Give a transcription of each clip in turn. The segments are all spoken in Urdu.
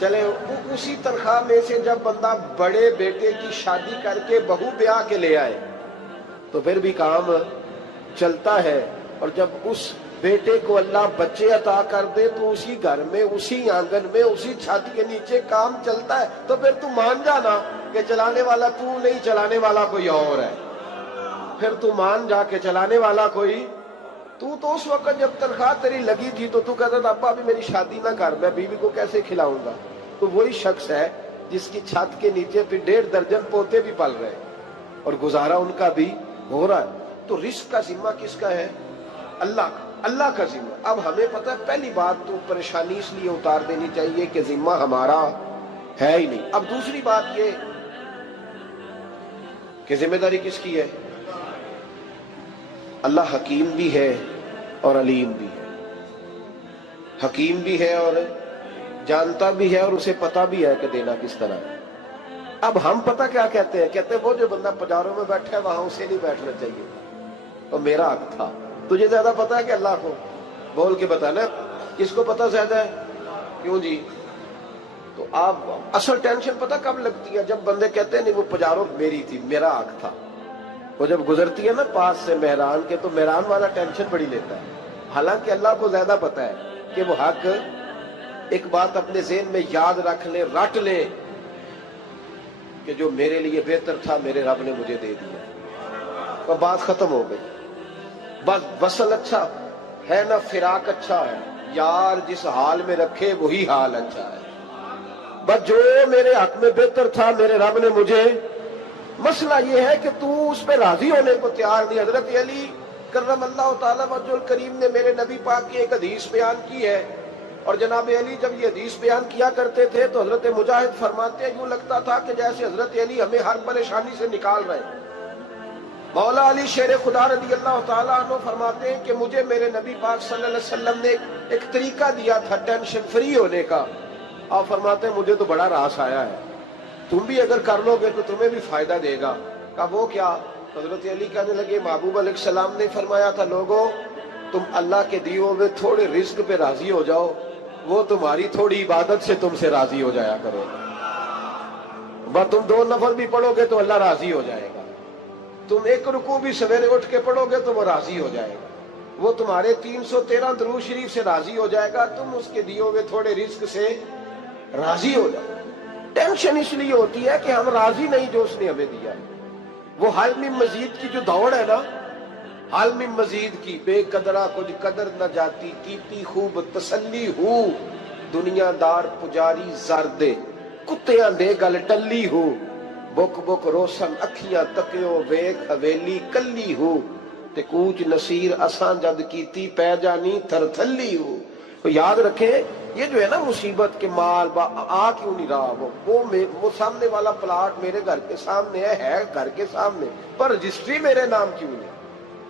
چلے اسی تنخواہ میں سے جب بندہ بڑے بیٹے کی شادی کر کے بہو بیاہ کے لے آئے تو پھر بھی کام چلتا ہے، اور جب اس بیٹے کو اللہ بچے عطا کر دے تو اسی گھر میں، اسی آنگن میں، اسی چھت کے نیچے کام چلتا ہے۔ تو پھر تو مان جانا کہ چلانے والا تو نہیں، چلانے والا کوئی اور ہے۔ پھر تو مان جا کے چلانے والا کوئی تو اس وقت جب تنخواہ تیری لگی تھی تو کہتا تھا ابا ابھی میری شادی نہ کر، میں بیوی کو کیسے کھلاؤں گا؟ تو وہی شخص ہے جس کی چھت کے نیچے پھر 1.5 درجن پوتے بھی پل رہے ہیں اور گزارا ان کا بھی ہو رہا ہے۔ تو رزق کا ذمہ کس کا ہے؟ اللہ کا، اللہ کا ذمہ۔ اب ہمیں پتہ ہے پہلی بات تو پریشانی اس لیے اتار دینی چاہیے کہ ذمہ ہمارا ہے ہی نہیں۔ اب دوسری بات یہ کہ ذمہ داری کس کی ہے؟ اللہ حکیم بھی ہے اور علیم بھی ہے، حکیم بھی ہے اور جانتا بھی ہے اور اسے پتا بھی ہے کہ دینا کس طرح ہے۔ اب ہم پتہ کیا کہتے ہیں؟ کہتے ہیں وہ جو بندہ پجاروں میں بیٹھا ہے وہاں اسے نہیں بیٹھنا چاہیے، تو میرا حق تھا۔ تجھے زیادہ پتا ہے کہ اللہ کو؟ بول کے بتانا کس کو پتا زیادہ ہے؟ کیوں جی؟ تو آپ اصل ٹینشن پتہ کب لگتی ہے؟ جب بندے کہتے ہیں نہیں وہ پجاروں میری تھی، میرا حق تھا۔ وہ جب گزرتی ہے نا پاس سے مہران کے تو مہران والا ٹینشن بڑی لیتا ہے، حالانکہ اللہ کو زیادہ پتا ہے کہ وہ حق۔ ایک بات اپنے ذہن میں یاد رکھ لیں، رٹ لیں کہ جو میرے لیے بہتر تھا میرے رب نے مجھے دے دیا، اور بات ختم ہو گئی۔ بس وصل اچھا ہے نہ فراق اچھا ہے، یار جس حال میں رکھے وہی حال اچھا ہے۔ بس جو میرے حق میں بہتر تھا میرے رب نے مجھے، مسئلہ یہ ہے کہ تو اس پہ راضی ہونے کو تیار نہیں۔ حضرت علی کرم اللہ تعالیٰ وجہ الکریم نے میرے نبی پاک کی ایک حدیث بیان کی ہے، اور جناب علی جب یہ حدیث بیان کیا کرتے تھے تو حضرت مجاہد فرماتے ہیں یوں لگتا تھا کہ جیسے حضرت علی ہمیں ہر پریشانی سے نکال رہے ہیں۔ مولا علی شیر خدا رضی اللہ تعالیٰ عنہ فرماتے ہیں کہ مجھے میرے نبی پاک صلی اللہ علیہ وسلم نے ایک طریقہ دیا تھا ٹینشن فری ہونے کا۔ آپ فرماتے ہیں مجھے تو بڑا راس آیا ہے، تم بھی اگر کر لو گے تو تمہیں بھی فائدہ دے گا۔ کہا وہ کیا؟ حضرت علی کہنے لگے محبوب علیہ السلام نے فرمایا تھا لوگوں تم اللہ کے دیے ہوئے تھوڑے رزق پہ راضی ہو جاؤ، وہ تمہاری تھوڑی عبادت سے تم سے راضی ہو جایا کرو گا۔ بس تم 2 نفل بھی پڑھو گے تو اللہ راضی ہو جائے گا، تم 1 رکوع بھی سویرے اٹھ کے پڑھو گے تو وہ راضی ہو جائے گا، وہ تمہارے 313 درود شریف سے راضی ہو جائے گا، تم اس کے دیے ہوئے تھوڑے رزق سے راضی ہو جاؤ۔ ٹینشن اس لیے ہوتی ہے کہ ہم راضی نہیں جو اس نے ہمیں دیا ہے۔ وہ حال میں مزید کی جو دوڑ ہے نا، حال میں مزید کی، بے قدرہ کچھ قدر نہ جاتی، کیتی خوب تسلی ہو، دنیا دار پجاری زردے کتیاں دے گل ٹلی ہو، بک بک روشن اکھیاں تکیو ویکھ حویلی کلی ہو، تے کوچ نصیر اساں جد کیتی پہ جانی تھر تھلی ہو۔ تو یاد رکھیں یہ جو ہے نا مصیبت کے مال آ کیوں نہیں رہا، وہ سامنے والا پلاٹ میرے گھر کے سامنے ہے گھر کے سامنے، پر رجسٹری میرے نام کیوں نہیں؟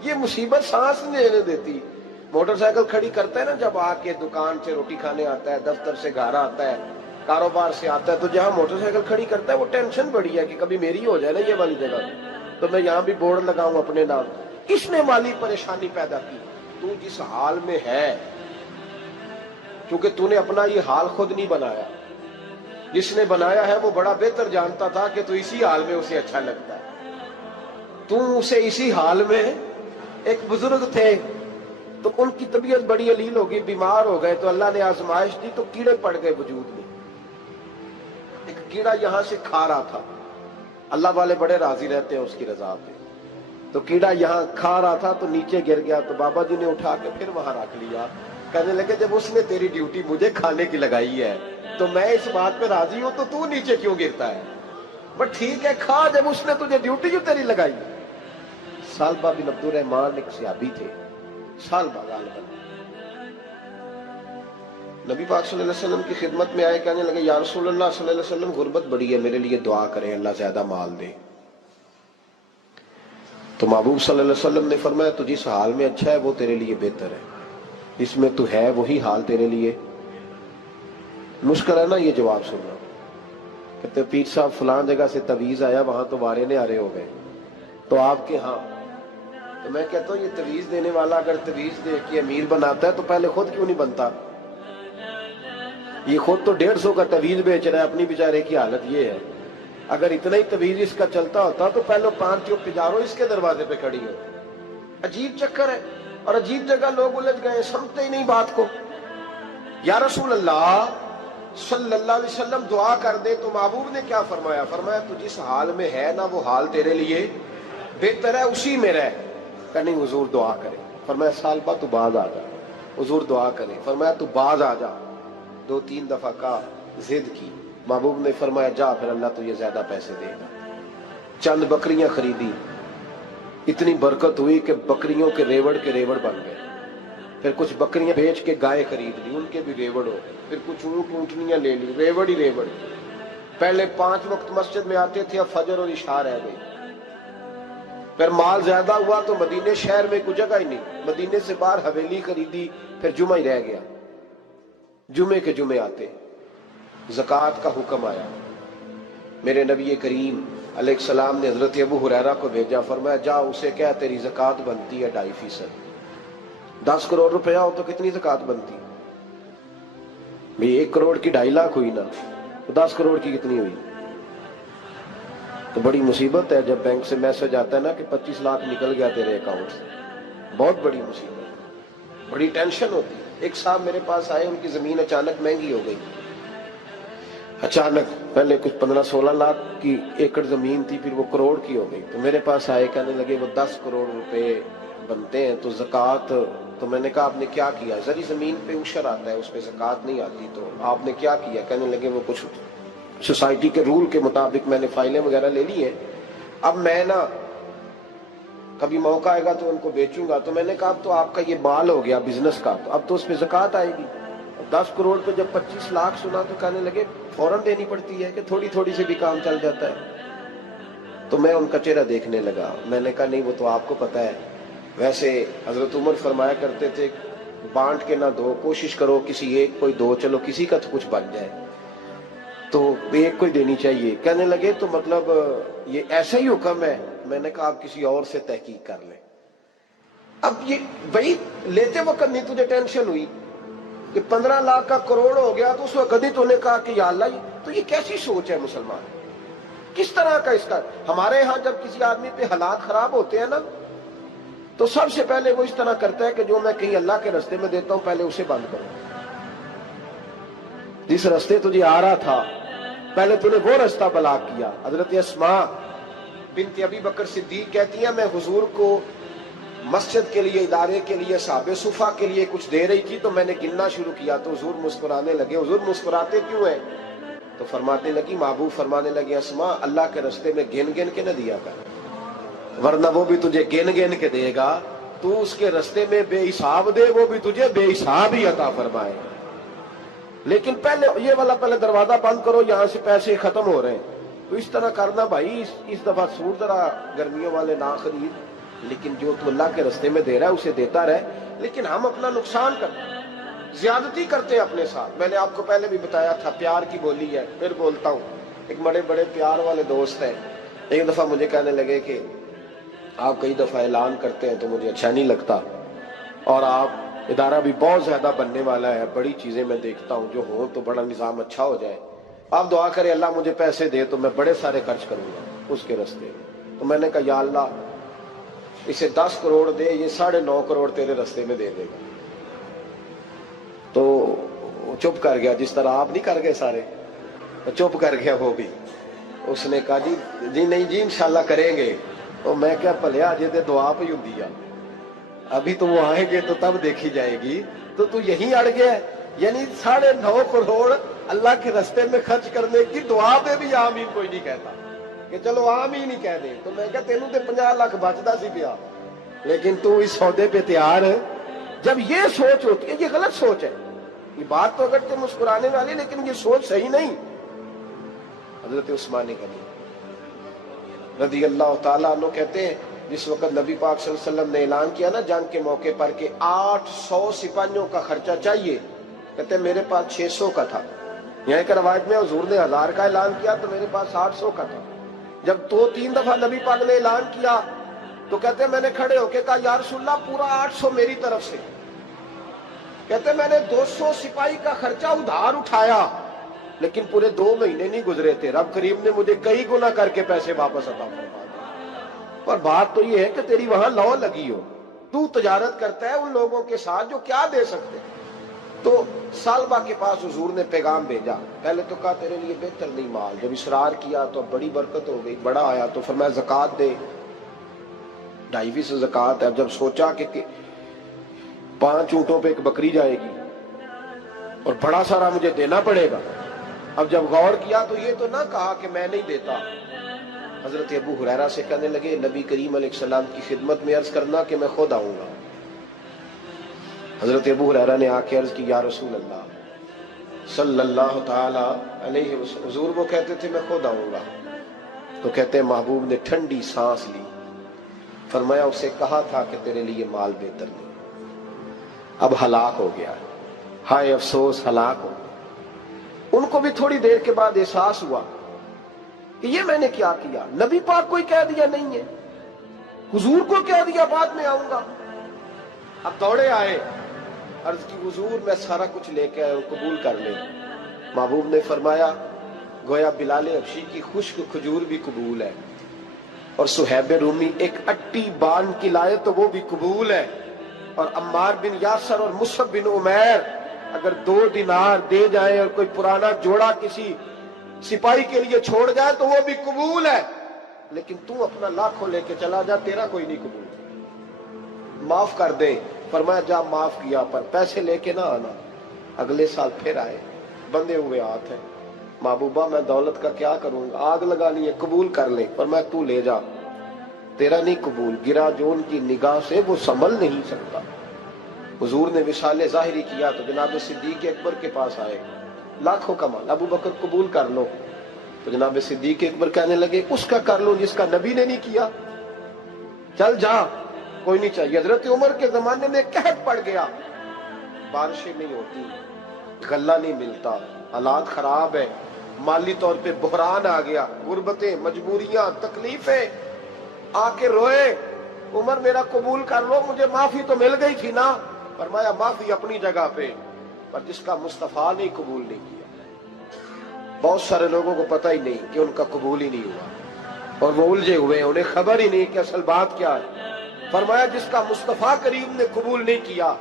یہ مصیبت سانس نہیں لینے دیتی۔ موٹر سائیکل کھڑی کرتا ہے نا جب آ کے دکان سے روٹی کھانے آتا ہے، دفتر سے گھر آتا ہے، کاروبار سے آتا ہے، تو جہاں موٹر سائیکل کھڑی کرتا ہے وہ ٹینشن بڑی ہے کہ کبھی میری ہو جائے نا یہ والی جگہ، تو میں یہاں بھی بورڈ لگاؤں اپنے نام۔ اس نے مالی پریشانی پیدا کی۔ تو جس حال میں ہے، کیونکہ تو نے اپنا یہ حال خود نہیں بنایا، جس نے بنایا ہے وہ بڑا بہتر جانتا تھا کہ تو اسی حال میں اسے اچھا لگتا ہے۔ تو اسے اسی حال میں، ایک بزرگ تھے تو ان کی طبیعت بڑی علیل ہو گئی، بیمار ہو گئے، تو اللہ نے آزمائش دی تو کیڑے پڑ گئے وجود میں۔ ایک کیڑا یہاں سے کھا رہا تھا، اللہ والے بڑے راضی رہتے ہیں اس کی رضا پہ، تو کیڑا یہاں کھا رہا تھا تو نیچے گر گیا، تو بابا جی نے اٹھا کے پھر وہاں رکھ لیا، کہنے لگے جب اس نے تیری ڈیوٹی مجھے کھانے کی لگائی ہے تو میں اس بات پہ راضی ہوں، تو نیچے کیوں گرتا ہے؟ بٹ ٹھیک ہے کھا، جب اس نے تجھے ڈیوٹی جو تیری لگائی۔ سالبہ بن عبد الرحمن ایک صحابی تھے، سالبہ غالباً نبی پاک صلی اللہ علیہ وسلم کی خدمت میں آئے، کہنے لگے یا رسول اللہ صلی اللہ علیہ وسلم غربت بڑی ہے، میرے لیے دعا کریں اللہ زیادہ مال دے۔ تو محبوب صلی اللہ علیہ وسلم نے فرمایا تو جس حال میں اچھا ہے وہ تیرے لیے بہتر ہے، اس میں تو ہے وہی حال تیرے لیے۔ مشکل ہے نا یہ جواب سننا؟ کہتے پیر صاحب فلان جگہ سے تویز آیا، وہاں تو وارے نے آرے ہو گئے، تو آپ کے ہاں؟ تو میں کہتا ہوں یہ تویز دینے والا اگر تویز دے کے امیر بناتا ہے تو پہلے خود کیوں نہیں بنتا؟ یہ خود تو 150 کا تویز بیچ رہا ہے، اپنی بیچارے کی حالت یہ ہے۔ اگر اتنا ہی تویز اس کا چلتا ہوتا تو پہلے 5 پجاروں اس کے دروازے پہ کھڑی ہوتی۔ عجیب چکر ہے، اور عجیب جگہ لوگ الجھ گئے، سمجھتے ہی نہیں بات کو۔ یا رسول اللہ صلی اللہ علیہ وسلم دعا کر دے تو محبوب نے کیا فرمایا؟ فرمایا تو جس حال میں ہے نا وہ حال تیرے لیے بہتر ہے، اسی میں رہ۔ کہ نہیں حضور دعا کرے۔ فرمایا سال بعد تو باز آ جا۔ حضور دعا کرے۔ فرمایا تو باز آ جا۔ 2-3 دفعہ کا ضد کی، محبوب نے فرمایا جا، پھر اللہ تجھے زیادہ پیسے دے گا۔ چند بکریاں خریدی، اتنی برکت ہوئی کہ بکریوں کے ریوڑ بن گئے۔ پھر کچھ بکریاں بیچ کے گائے خرید لی، ان کے بھی ریوڑ ہو گئے۔ پھر کچھ اونٹ اونٹنیاں لے لی، ریوڑ ہی ریوڑ۔ پہلے 5 وقت مسجد میں آتے تھے، اب فجر اور عشاء رہ گئی۔ پھر مال زیادہ ہوا تو مدینے شہر میں کوئی جگہ ہی نہیں، مدینے سے باہر حویلی خریدی، پھر جمعہ ہی رہ گیا۔ جمعے کے جمعے آتے، زکوٰۃ کا حکم آیا۔ میرے نبی کریم علیہ السلام نے حضرت ابو ہریرہ کو بھیجا، فرمایا جا اسے کہہ تیری زکوٰۃ بنتی ہے 2.5%۔ 10 کروڑ روپیہ ہو تو کتنی زکوٰۃ بنتی؟ بھئی 1 کروڑ کی 2.5 لاکھ ہوئی نا، تو 10 کروڑ کی کتنی ہوئی؟ تو بڑی مصیبت ہے جب بینک سے میسج آتا ہے نا کہ 25 لاکھ نکل گیا تیرے اکاؤنٹ سے، بہت بڑی مصیبت، بڑی ٹینشن ہوتی ہے۔ ایک صاحب میرے پاس آئے، ان کی زمین اچانک مہنگی ہو گئی، اچانک پہلے کچھ 15-16 لاکھ کی ایکڑ زمین تھی، پھر وہ کروڑ کی ہو گئی۔ تو میرے پاس آئے، کہنے لگے وہ 10 کروڑ روپے بنتے ہیں تو زکوٰۃ، تو میں نے کہا آپ نے کیا کیا؟ ذری زمین پہ عشر آتا ہے، اس پہ زکوٰۃ نہیں آتی، تو آپ نے کیا کیا؟ کہنے لگے وہ کچھ سوسائٹی کے رول کے مطابق میں نے فائلیں وغیرہ لے لی ہیں، اب میں نا کبھی موقع آئے گا تو ان کو بیچوں گا۔ تو میں نے کہا اب تو آپ کا یہ مال ہو گیا بزنس کا، تو اب تو اس پہ زکوٰۃ آئے گی۔ 10 کروڑ پہ جب 25 لاکھ سنا تو کہنے لگے فوراً دینی پڑتی ہے کہ تھوڑی تھوڑی سے بھی کام چل جاتا ہے؟ تو میں ان کا چہرہ دیکھنے لگا، میں نے کہا نہیں وہ تو آپ کو پتا ہے، ویسے حضرت عمر فرمایا کرتے تھے بانٹ کے نہ دو، کوشش کرو کسی ایک کو ہی دو، چلو کسی کا تو کچھ بن جائے، تو ایک کو ہی دینی چاہیے۔ کہنے لگے تو مطلب یہ ایسا ہی حکم ہے؟ میں نے کہا آپ کسی اور سے تحقیق کر لیں۔ اب یہ بھائی لیتے وقت نہیں تجھے ٹینشن ہوئی کہ 15 لاکھ کا کروڑ ہو گیا، تو اس وقت ہی تو نے کہا کہ یا اللہ، تو یہ کیسی سوچ ہے مسلمان؟ کس طرح کا اس کا؟ ہمارے ہاں جب کسی آدمی پہ حالات خراب ہوتے ہیں نا، تو سب سے پہلے وہ اس طرح کرتا ہے کہ جو میں کہیں اللہ کے رستے میں دیتا ہوں پہلے اسے بند کروں۔ جس رستے تجھے آ رہا تھا پہلے تو نے وہ رستہ بلاک کیا۔ حضرت اسماء بنت ابی بکر صدیق کہتی ہیں میں حضور کو مسجد کے لیے، ادارے کے لیے، صحابہ صفہ کے لیے کچھ دے رہی تھی، تو میں نے گننا شروع کیا تو حضور مسکرانے لگے۔ حضور مسکراتے کیوں ہیں؟ تو فرمانے لگی، محبوب فرمانے لگے اسماء اللہ کے رستے میں گن گن کے نہ دیا کر، ورنہ وہ بھی تجھے گن گن کے دے گا، تو اس کے رستے میں بے حساب دے، وہ بھی تجھے بے حساب ہی عطا فرمائے۔ لیکن پہلے یہ والا پہلے دروازہ بند کرو، یہاں سے پیسے ختم ہو رہے ہیں، تو اس طرح کرنا بھائی۔ اس دفعہ سوٹ ذرا گرمیوں والے نہ خرید، لیکن جو تو اللہ کے رستے میں دے رہا ہے اسے دیتا رہے۔ لیکن ہم اپنا نقصان کرتے ہیں، زیادتی کرتے ہیں اپنے ساتھ۔ میں نے آپ کو پہلے بھی بتایا تھا پیار کی بولی ہے، پھر بولتا ہوں۔ ایک بڑے بڑے پیار والے دوست ہیں، ایک دفعہ مجھے کہنے لگے کہ آپ کئی دفعہ اعلان کرتے ہیں تو مجھے اچھا نہیں لگتا، اور آپ ادارہ بھی بہت زیادہ بننے والا ہے، بڑی چیزیں میں دیکھتا ہوں جو ہوں تو بڑا نظام اچھا ہو جائے، آپ دعا کریں اللہ مجھے پیسے دے تو میں بڑے سارے خرچ کروں گا اس کے رستے۔ تو میں نے کہا یا اللہ اسے 10 کروڑ دے، یہ 9.5 کروڑ تیرے رستے میں دے دے گا۔ تو چپ کر گیا، جس طرح آپ نہیں کر گئے سارے، چپ کر گیا وہ بھی۔ اس نے کہا جی نہیں جی انشاءاللہ کریں گے۔ تو میں کیا پلیا جی تے دعا پہ ہوں دیا، ابھی تو وہ آئیں گے تو تب دیکھی جائے گی، تو تو یہیں اڑ گیا ہے۔ یعنی 9.5 کروڑ اللہ کے رستے میں خرچ کرنے کی دعا پہ بھی آمین کوئی نہیں کہتا کہ چلو آمین ہی کہہ دے۔ تو میں کہا تینوں تے 50 لاکھ بچتا سی پیا، لیکن تو اس سودے پہ تیار ہے۔ جب یہ سوچ ہوتی ہے، یہ غلط سوچ ہے، یہ بات تو اگر تے مسکرانے والی، لیکن یہ سوچ صحیح نہیں۔ حضرت عثمان غنی رضی اللہ تعالیٰ عنہ کہتے ہیں جس وقت نبی پاک صلی اللہ علیہ وسلم نے اعلان کیا نا جنگ کے موقع پر کہ 800 سپاہیوں کا خرچہ چاہیے، کہتے ہیں میرے پاس 600 کا تھا۔ یہاں ایک روایت میں حضور نے 1000 کا اعلان کیا تو میرے پاس 800 کا تھا۔ جب 2-3 دفعہ نبی پاک نے اعلان کیا تو کہتے ہیں میں نے کھڑے ہو کے کہا یا رسول اللہ پورا 800 میری طرف سے۔ کہتے میں نے 200 سپاہی کا خرچہ ادھار اٹھایا لیکن پورے 2 مہینے نہیں گزرے تھے، رب کریم نے مجھے کئی گنا کر کے پیسے واپس عطا فرما دیے۔ پر بات تو یہ ہے کہ تیری وہاں لو لگی ہو، تو تجارت کرتا ہے ان لوگوں کے ساتھ جو کیا دے سکتے۔ تو سالبہ کے پاس حضور نے پیغام بھیجا، پہلے تو کہا تیرے لیے بہتر نہیں مال، جب اصرار کیا تو بڑی برکت ہو گئی، بڑا آیا تو فرمایا زکوٰۃ دے، 2.5 زکوٰۃ ہے۔ اب جب سوچا کہ 5 اونٹوں پہ ایک بکری جائے گی اور بڑا سارا مجھے دینا پڑے گا، اب جب غور کیا تو یہ تو نہ کہا کہ میں نہیں دیتا۔ حضرت ابو ہریرہ سے کہنے لگے نبی کریم علیہ السلام کی خدمت میں عرض کرنا کہ میں خود آؤں گا۔ حضرت ابو ہریرہ نے آ کے عرض کی یا رسول اللہ صلی اللہ تعالی علیہ وسلم، حضور وہ کہتے تھے میں خود آؤں گا، تو کہتے ہیں محبوب نے ٹھنڈی سانس لی، فرمایا اسے کہا تھا کہ تیرے لیے مال بہتر نہیں، اب ہلاک ہو گیا، ہائے افسوس ہلاک ہو گیا۔ ان کو بھی تھوڑی دیر کے بعد احساس ہوا کہ یہ میں نے کیا کیا، نبی پاک کو ہی کہہ دیا نہیں ہے، حضور کو کہہ دیا بعد میں آؤں گا۔ اب دوڑے آئے، عرض کی حضور میں سارا کچھ لے کے آیا ہوں، قبول کر لیں۔ محبوب نے فرمایا گویا بلال حبشی کی خشک کھجور بھی قبول ہے، اور صہیب رومی ایک اٹی بان کی لائے تو وہ بھی قبول ہے، اور عمار بن یاسر اور مصعب بن عمیر اگر 2 دینار دے جائیں اور کوئی پرانا جوڑا کسی سپاہی کے لیے چھوڑ جائے تو وہ بھی قبول ہے، لیکن تو اپنا لاکھوں لے کے چلا جا، تیرا کوئی نہیں قبول، معاف کر دیں۔ فرمایا جا معاف کیا، پر پیسے لے کے نہ آنا۔ اگلے سال پھر آئے، بندے ہوئے ہاتھ ہیں، محبوبہ میں دولت کا کیا کروں گا، آگ لگانی ہے، قبول کر لیں۔ فرمایا تو لے جا، تیرا نہیں قبول، گرا جو ان کی نگاہ سے وہ سنبھل نہیں سکتا۔ حضور نے وصال ظاہری کیا تو جناب صدیق اکبر کے پاس آئے، لاکھوں کا مال، ابو بکر قبول کر لو، تو جناب صدیق اکبر کہنے لگے اس کا کر لو جس کا نبی نے نہیں کیا، چل جا کوئی نہیں چاہیے۔ حضرت عمر کے زمانے میں قحط پڑ گیا، بارشیں نہیں ہوتی، غلہ نہیں ملتا، حالات خراب ہے، مالی طور پہ بحران آ گیا، غربتیں، مجبوریاں، تکلیفیں، آ کے روئے، عمر میرا قبول کر لو، مجھے معافی تو مل گئی تھی نا۔ فرمایا معافی اپنی جگہ پہ، پر جس کا مصطفیٰ نے قبول نہیں کیا۔ بہت سارے لوگوں کو پتہ ہی نہیں کہ ان کا قبول ہی نہیں ہوا، اور وہ الجھے ہوئے، انہیں خبر ہی نہیں کہ اصل بات کیا ہے۔ فرمایا جس کا مصطفیٰ کریم نے قبول نہیں کیا،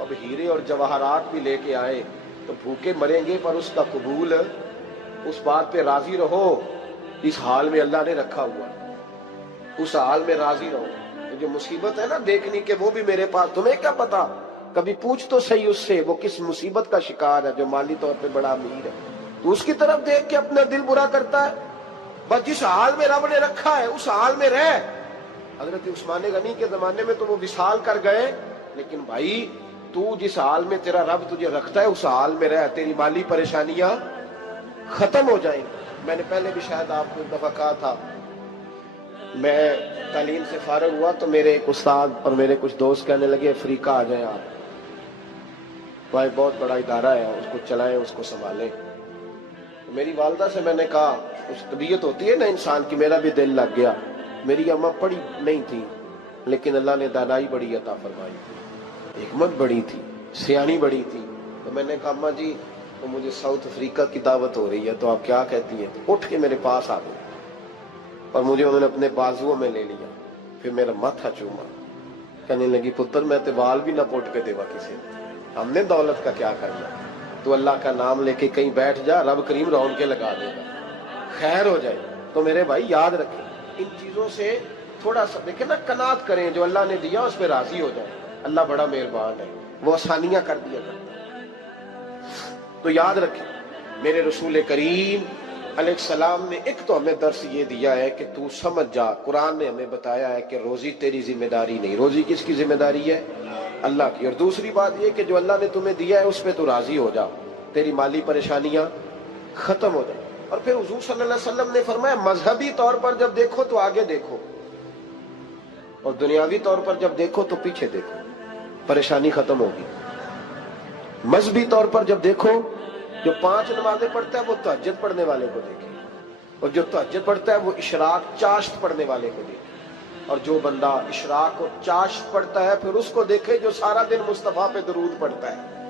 اب ہیرے اور جواہرات بھی لے کے آئے تو بھوکے مریں گے، پر اس کا قبول، اس بات پہ راضی رہو، اس حال میں اللہ نے رکھا ہوا، اس حال میں راضی رہو۔ جو مصیبت ہے نا دیکھنی کہ وہ بھی میرے پاس، تمہیں کیا پتا، کبھی پوچھ تو صحیح اس سے وہ کس مصیبت کا شکار ہے، جو مالی طور پہ بڑا امیر ہے، تو اس کی طرف دیکھ کے اپنا دل برا کرتا ہے۔ بس جس حال میں رب نے رکھا ہے اس حال میں رہ۔ حضرت عثمان غنی کے زمانے میں تو وہ وصال کر گئے، لیکن بھائی تو جس حال میں تیرا رب تجھے رکھتا ہے اس حال میں رہ، تیری مالی پریشانیاں ختم ہو جائیں گی۔ میں نے پہلے بھی شاید آپ کو ایک دفعہ کہا تھا، میں تعلیم سے فارغ ہوا تو میرے ایک استاد اور میرے کچھ دوست کہنے لگے افریقہ آ جائیں آپ، وہاں بہت بڑا ادارہ ہے، اس کو چلائیں، اس کو سنبھالیں۔ میری والدہ سے میں نے کہا، کچھ طبیعت ہوتی ہے نا انسان کی، میرا بھی دل لگ گیا۔ میری اماں پڑھی نہیں تھی لیکن اللہ نے دانائی بڑی عطا فرمائی تھی، حکمت بڑی تھی، سیانی بڑی تھی۔ تو میں نے کہا اماں جی تو مجھے ساؤتھ افریقہ کی دعوت ہو رہی ہے تو آپ کیا کہتی ہیں؟ اٹھ کے میرے پاس آ گئی اور مجھے انہوں نے اپنے بازوؤں میں لے لیا، پھر میرا ماتھا چوما، کہنے لگی پتر میں تے وال بھی نہ پوٹ کے دیوا کسی، ہم نے دولت کا کیا کرنا، تو اللہ کا نام لے کے کہیں بیٹھ جا، رب کریم رون کے لگا دے گا، خیر ہو جائے۔ تو میرے بھائی یاد رکھیں ان چیزوں سے تھوڑا سا دیکھیں نا، قناعت کریں، جو اللہ نے دیا اس پہ راضی ہو جائیں، اللہ بڑا مہربان ہے، وہ آسانیاں کر دیا کرتا ہے۔ تو یاد رکھیں میرے رسول کریم علیہ السلام نے ایک تو ہمیں درس یہ دیا ہے کہ تو سمجھ جا، قرآن نے ہمیں بتایا ہے کہ روزی تیری ذمہ داری نہیں، روزی کس کی ذمہ داری ہے؟ اللہ کی۔ اور دوسری بات یہ کہ جو اللہ نے تمہیں دیا ہے اس پہ تو راضی ہو جا، تیری مالی پریشانیاں ختم ہو جائیں۔ اور پھر حضور صلی اللہ علیہ وسلم نے فرمایا مذہبی طور پر جب دیکھو تو آگے دیکھو، اور دنیاوی طور پر جب دیکھو تو پیچھے دیکھو، پریشانی ختم ہوگی۔ مذہبی طور پر جب دیکھو، جو 5 نمازیں پڑھتا ہے وہ تہجد پڑھنے والے کو دیکھے، اور جو تہجد پڑھتا ہے وہ اشراق چاشت پڑھنے والے کو دیکھے، اور جو بندہ اشراق اور چاشت پڑھتا ہے پھر اس کو دیکھے جو سارا دن مصطفیٰ پہ درود پڑھتا ہے۔